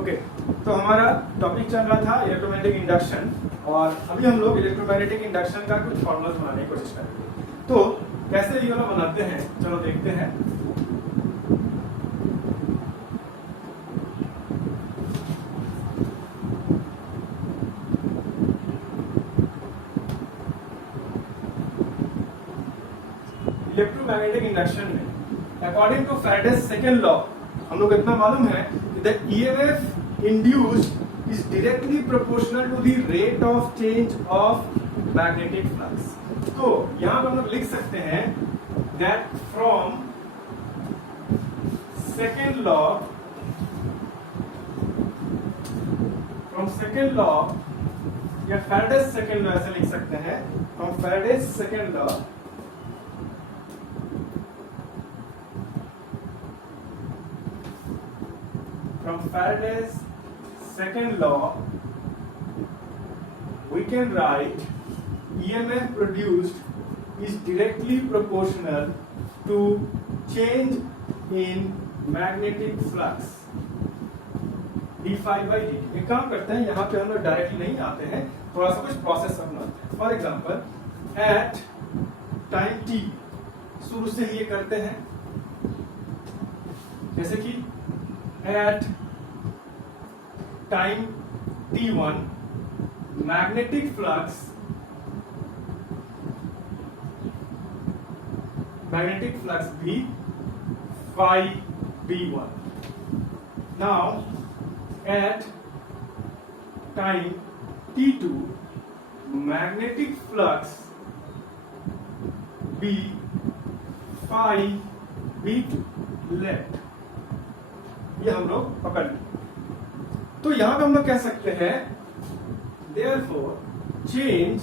Okay, तो हमारा topic चल रहा था इलेक्ट्रोमैग्नेटिक इंडक्शन और अभी हम लोग इलेक्ट्रोमैग्नेटिक इंडक्शन का कुछ फॉर्मूला बनाने की कोशिश करेंगे। तो कैसे ये वाला बनाते हैं, चलो देखते हैं। इलेक्ट्रोमैग्नेटिक इंडक्शन में according to Faraday's second law हम लोग इतना मालूम है कि the EMF induced is directly proportional to the rate of change of magnetic flux. तो यहां पर हम लोग लिख सकते हैं दैट फ्रॉम सेकेंड लॉ या फैराडेज सेकेंड लॉ ऐसे लिख सकते हैं, from Faraday's second law from Faraday's second law we can write EMF produced is directly proportional to change in magnetic flux d phi by dt। एक काम करते हैं, यहाँ पे हम लोग डायरेक्टली नहीं आते हैं, थोड़ा सा कुछ प्रोसेस अपनाते हैं। For example at time t, शुरू से ये करते हैं जैसे कि at time t1 magnetic flux B phi b1। now at time t2 magnetic flux B phi b2 left। ये हम लोग पकड़ लें। तो यहां पे हम लोग कह सकते हैं therefore change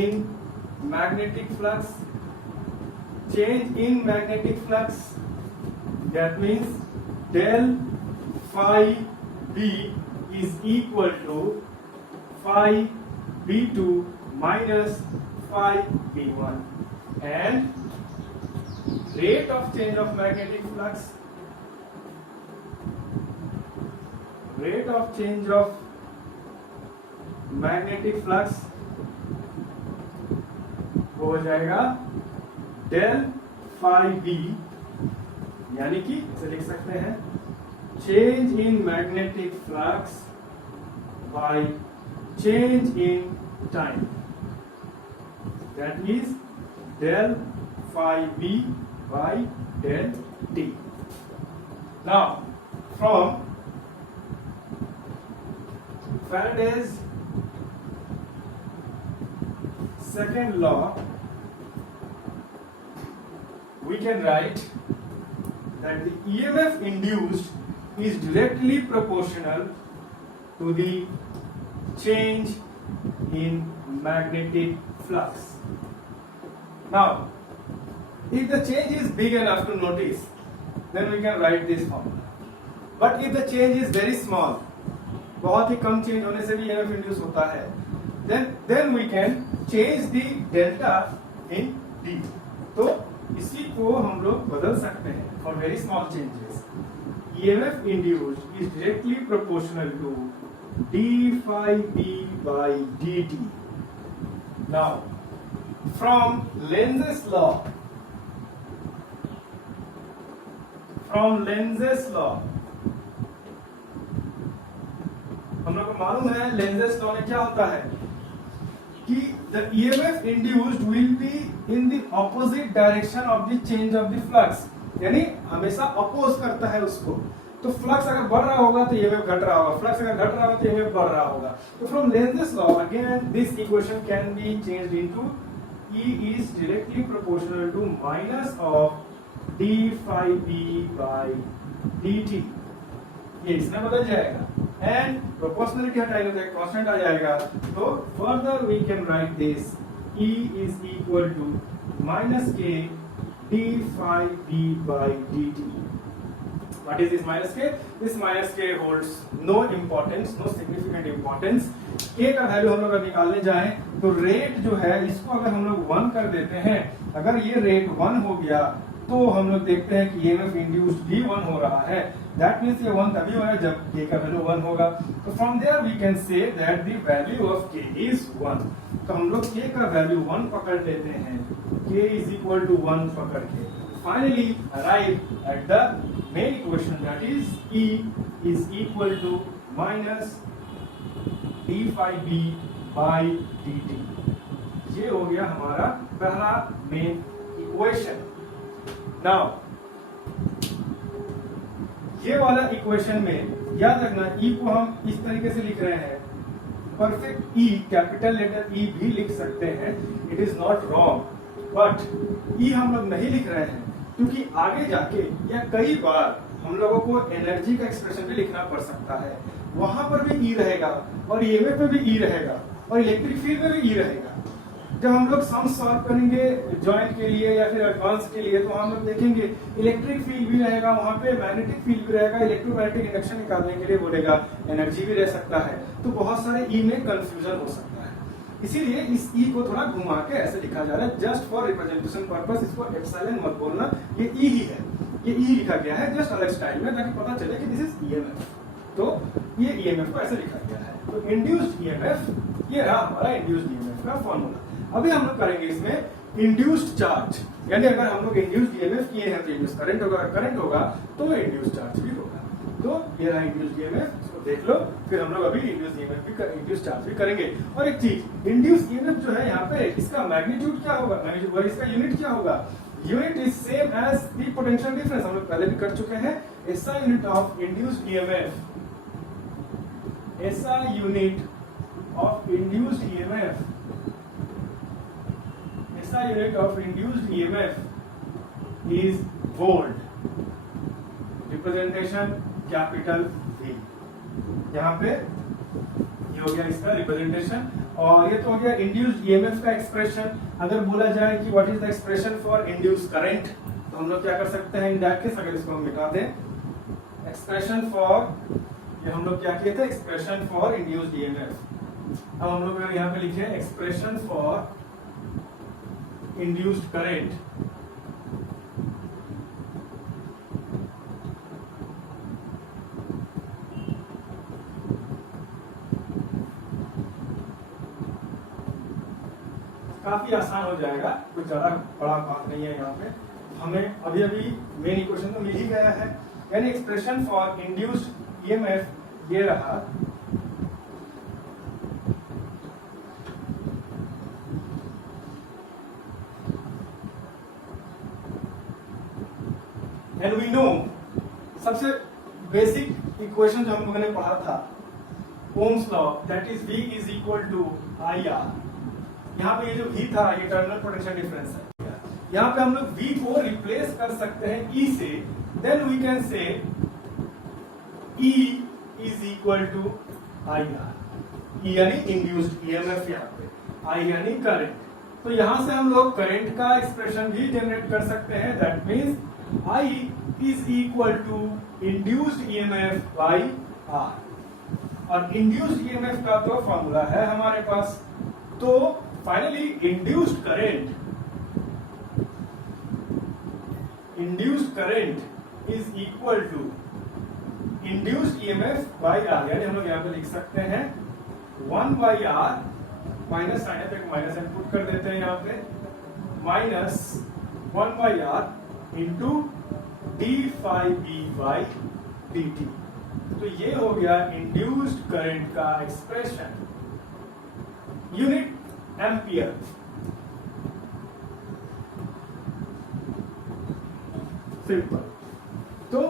in magnetic flux that means del phi b is equal to phi b2 minus phi b1 and rate of change of magnetic flux हो जाएगा del phi b, यानी कि इसे लिख सकते हैं change in magnetic flux by change in time, that is del phi b by del t। now from Faraday's second law we can write that the EMF induced is directly proportional to the change in magnetic flux। now if the change is big enough to notice, then we can write this formula, but if the change is very small, बहुत ही कम change होने से भी EMF induce होता है, then we can change the delta in D। तो इसी को हम लोग बदल सकते हैं for very small changes। EMF induced is directly proportional to d phi b by dt। now from Lenz's law हम लोग को मालूम है लेंजेस लॉ में क्या होता है कि the EMF induced will be in the opposite direction of the change of the flux, यानी हमेशा अपोज करता है उसको। तो फ्लक्स अगर बढ़ रहा होगा तो EMF घट रहा होगा, फ्लक्स अगर घट रहा होगा तो EMF बढ़ रहा होगा। तो from Lenz's law again this equation can be changed into E is directly proportional to minus of d phi b by dt। ये इसमें बदल जाएगा एंड प्रोपोर्शनलिटी हटाएंगे तो एक कांस्टेंट आ जाएगा। तो further we can write this E is equal to minus k d phi b by dt। What is this minus k? This minus k holds no importance, no significant importance। k का value हम लोग अगर निकालने जाएं तो rate जो है इसको अगर हम लोग 1 कर देते हैं, अगर ये रेट 1 हो गया तो हम लोग देखते हैं कि ईएमएफ इंड्यूस्ड भी 1 हो रहा है। दैट मींस ये 1 तभी होगा जब k का वैल्यू 1 होगा। तो from there we can say that the value of k is 1। तो हम लोग k का वैल्यू 1 पकड़ लेते हैं, k इज इक्वल टू 1 पकड़ के finally arrive at the main equation that is E is equal to minus d phi b by dt। ये हो गया हमारा पहला मेन इक्वेशन। नाउ ये वाला इक्वेशन में याद रखना E को हम इस तरीके से लिख रहे हैं, perfect E capital letter E भी लिख सकते हैं, it is not wrong, but E हम लोग नहीं लिख रहे हैं क्योंकि आगे जाके या कई बार हम लोगों को एनर्जी का एक्सप्रेशन भी लिखना पड़ सकता है, वहां पर भी E रहेगा और ईएमएफ में भी E रहेगा और इलेक्ट्रिक फील्ड में भी E रहेगा। जब हम लोग सम सॉल्व करेंगे जॉइंट के लिए या फिर एडवांस के लिए, तो हम लोग देखेंगे इलेक्ट्रिक फील्ड भी रहेगा, वहां पे मैग्नेटिक फील्ड भी रहेगा, इलेक्ट्रोमैग्नेटिक इंडक्शन निकालने के लिए बोलेगा, एनर्जी भी रह सकता है, तो बहुत सारे ई में कंफ्यूजन हो सकता है। इसीलिए इस ई को थोड़ा घुमा के ऐसे लिखा जा रहा है, जस्ट फॉर रिप्रेजेंटेशन पर्पस। इसको एप्सिलॉन मत बोलना, ये ई ही है, ये ई लिखा गया है जस्ट अलग स्टाइल में, ताकि पता चले कि दिस इज ईएमएफ। तो ये ईएमएफ को ऐसे लिखा गया है। तो इंड्यूस्ड ईएमएफ, ये रहा हमारा इंड्यूस्ड ईएमएफ का फॉर्मूला। अभी हम लोग करेंगे इसमें इंड्यूस्ड चार्ज, यानी अगर हम लोग इंड्यूस्ड ईएमएफ किए हैं तो इंड्यूस्ड करंट होगा, करंट होगा तो इंड्यूस्ड चार्ज भी होगा। तो ये रहा इंड्यूस्ड ईएमएफ, इसको देख लो, फिर हम लोग अभी इंड्यूस्ड ईएमएफ भी इंड्यूस्ड चार्ज भी करेंगे। और एक चीज, इंड्यूस्ड ईएमएफ जो है यहाँ पे, इसका मैग्नीट्यूड क्या होगा, मैग्नीट्यूड इसका यूनिट क्या होगा, unit is same as the potential difference. हम लोग पहले भी कर चुके हैं। ऐसा यूनिट ऑफ इंड्यूस्ड ईएमएफ, ऐसा यूनिट ऑफ इंड्यूस्ड ईएमएफ, ऐसा unit of induced EMF is volt, representation capital V। यहाँ पे ये हो गया इसका रिप्रेजेंटेशन, और ये तो हो गया इंड्यूस्ड ईएमएफ का एक्सप्रेशन। अगर बोला जाए कि what is the expression for induced current, तो हम लोग क्या कर सकते हैं, इन दैट केस अगर इसको हम मिटा दें, एक्सप्रेशन फॉर, ये हम लोग क्या किए थे, एक्सप्रेशन फॉर इंड्यूस्ड ईएमएफ। अब हम लोग अगर यहाँ पे लिखे एक्सप्रेशन फॉर इंड्यूस्ड करंट, काफी आसान हो जाएगा, कुछ ज्यादा बड़ा बात नहीं है। यहाँ पे हमें अभी अभी मेन इक्वेशन तो मिल ही गया है, यानी एक्सप्रेशन फॉर इंड्यूस्ड ईएमएफ ये रहा, एंड वी नो, सबसे बेसिक इक्वेशन जो हम लोगों ने पढ़ा था, Ohm's law, that is V is equal to IR। यहाँ पे ये जो V था, ये टर्मिनल पोटेंशियल डिफरेंस है। यहाँ पे हम लोग V को रिप्लेस कर सकते हैं E से, then we can say E is equal to IR। E यानी इंड्यूस्ड ईएमएफ, यहाँ पे I यानी करंट। तो यहाँ से हम लोग करंट का एक्सप्रेशन भी जनरेट कर सकते हैं, that means I is equal to induced EMF by R। और induced EMF का तो फॉर्मूला है हमारे पास। तो finally induced current is equal to induced EMF by R, यानी हम लोग यहाँ पे लिख सकते हैं 1 by R, माइनस साइन पे माइनस एन पुट कर देते हैं यहाँ पे, minus 1 by R into d phi b by dt। तो ये हो गया इंड्यूस्ड करंट का एक्सप्रेशन, यूनिट एम्पियर। सिंपल। तो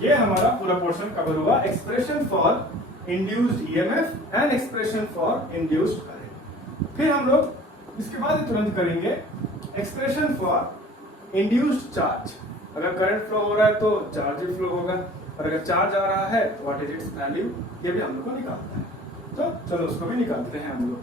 ये हमारा पूरा पोर्शन कवर हुआ, expression for induced EMF and expression for induced current. फिर हम लोग इसके बाद तुरंत करेंगे एक्सप्रेशन फॉर इंड्यूस्ड चार्ज। अगर करंट फ्लो हो रहा है तो चार्ज भी फ्लो होगा, और अगर चार्ज आ रहा है तो व्हाट इज इट्स वैल्यू, ये भी हम लोग को निकालना है। तो चलो उसको भी निकालते हैं हम लोग।